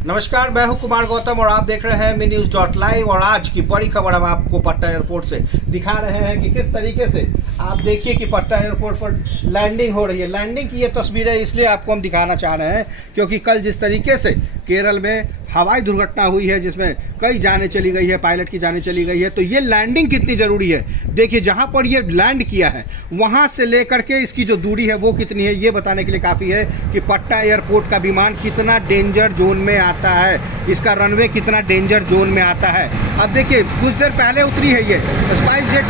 नमस्कार, मैं हूं कुमार गौतम और आप देख रहे हैं MINNEWS.live। और आज की बड़ी खबर हम आपको पटना एयरपोर्ट से दिखा रहे हैं कि किस तरीके से आप देखिए कि पटना एयरपोर्ट पर लैंडिंग हो रही है। लैंडिंग की ये तस्वीरें इसलिए आपको हम दिखाना चाह रहे हैं क्योंकि कल जिस तरीके से केरल में हवाई दुर्घटना हुई है जिसमें कई जानें चली गई है, पायलट की जानें चली गई है, तो ये लैंडिंग कितनी ज़रूरी है। देखिए जहाँ पर ये लैंड किया है वहाँ से लेकर के इसकी जो दूरी है वो कितनी है, ये बताने के लिए काफ़ी है कि पटना एयरपोर्ट का विमान कितना डेंजर जोन में आता है, इसका रनवे कितना डेंजर जोन में आता है। अब देखिए कुछ देर पहले उतरी है ये स्पाइस जेट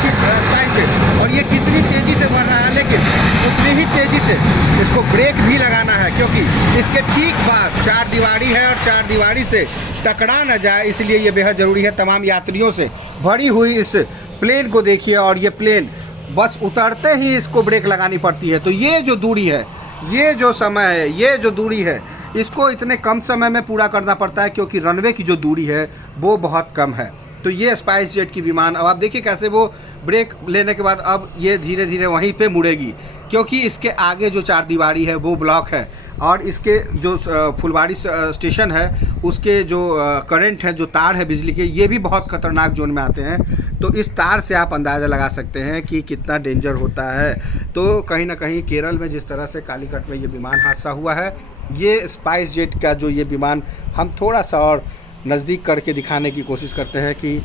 और ये कितनी तेज़ी से बढ़ रहा है, लेकिन उतनी ही तेज़ी से इसको ब्रेक भी लगाना है क्योंकि इसके ठीक बाद चार दीवारी है और चार दीवारी से टकरा न जाए, इसलिए ये बेहद ज़रूरी है। तमाम यात्रियों से भरी हुई इस प्लेन को देखिए और ये प्लेन बस उतरते ही इसको ब्रेक लगानी पड़ती है। तो ये जो दूरी है, ये जो समय है, ये जो दूरी है, इसको इतने कम समय में पूरा करना पड़ता है क्योंकि रनवे की जो दूरी है वो बहुत कम है। तो ये स्पाइस जेट की विमान अब आप देखिए कैसे वो ब्रेक लेने के बाद अब ये धीरे धीरे वहीं पे मुड़ेगी क्योंकि इसके आगे जो चार दीवारी है वो ब्लॉक है और इसके जो फुलवाड़ी स्टेशन है उसके जो करंट है, जो तार है बिजली के, ये भी बहुत ख़तरनाक जोन में आते हैं। तो इस तार से आप अंदाज़ा लगा सकते हैं कि कितना डेंजर होता है। तो कहीं ना कहीं केरल में जिस तरह से कालीकट में ये विमान हादसा हुआ है, ये स्पाइस जेट का जो ये विमान हम थोड़ा सा और नज़दीक करके दिखाने की कोशिश करते हैं कि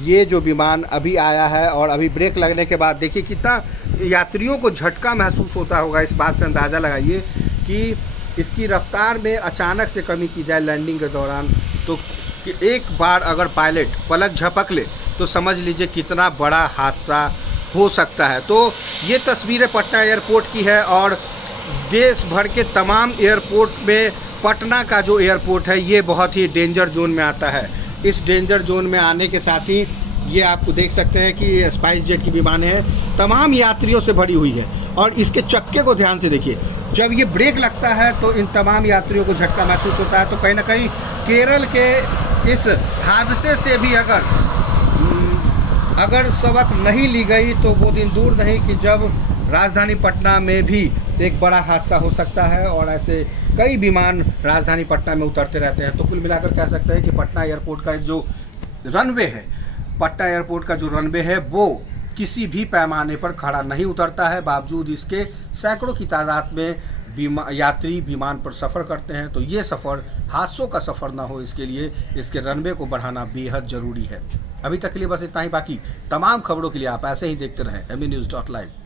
ये जो विमान अभी आया है और अभी ब्रेक लगने के बाद देखिए कितना यात्रियों को झटका महसूस होता होगा। इस बात से अंदाज़ा लगाइए कि इसकी रफ्तार में अचानक से कमी की जाए लैंडिंग के दौरान तो एक बार अगर पायलट पलक झपक ले तो समझ लीजिए कितना बड़ा हादसा हो सकता है। तो ये तस्वीरें पटना एयरपोर्ट की है और देश भर के तमाम एयरपोर्ट में पटना का जो एयरपोर्ट है ये बहुत ही डेंजर जोन में आता है। इस डेंजर जोन में आने के साथ ही ये आपको देख सकते हैं कि स्पाइस जेट की विमान है तमाम यात्रियों से भरी हुई है और इसके चक्के को ध्यान से देखिए। जब ये ब्रेक लगता है तो इन तमाम यात्रियों को झटका महसूस होता है। तो कहीं ना कहीं केरल के इस हादसे से भी अगर सबक नहीं ली गई तो वो दिन दूर नहीं कि जब राजधानी पटना में भी एक बड़ा हादसा हो सकता है और ऐसे कई विमान राजधानी पटना में उतरते रहते हैं। तो कुल मिलाकर कह सकते हैं कि पटना एयरपोर्ट का जो रनवे है, पटना एयरपोर्ट का जो रनवे है वो किसी भी पैमाने पर खड़ा नहीं उतरता है। बावजूद इसके सैकड़ों की तादाद में यात्री विमान पर सफ़र करते हैं। तो ये सफ़र हादसों का सफ़र ना हो, इसके लिए इसके रनवे को बढ़ाना बेहद ज़रूरी है। अभी तक के लिए बस इतना ही। बाकी तमाम खबरों के लिए आप ऐसे ही देखते रहें MINNEWS.live।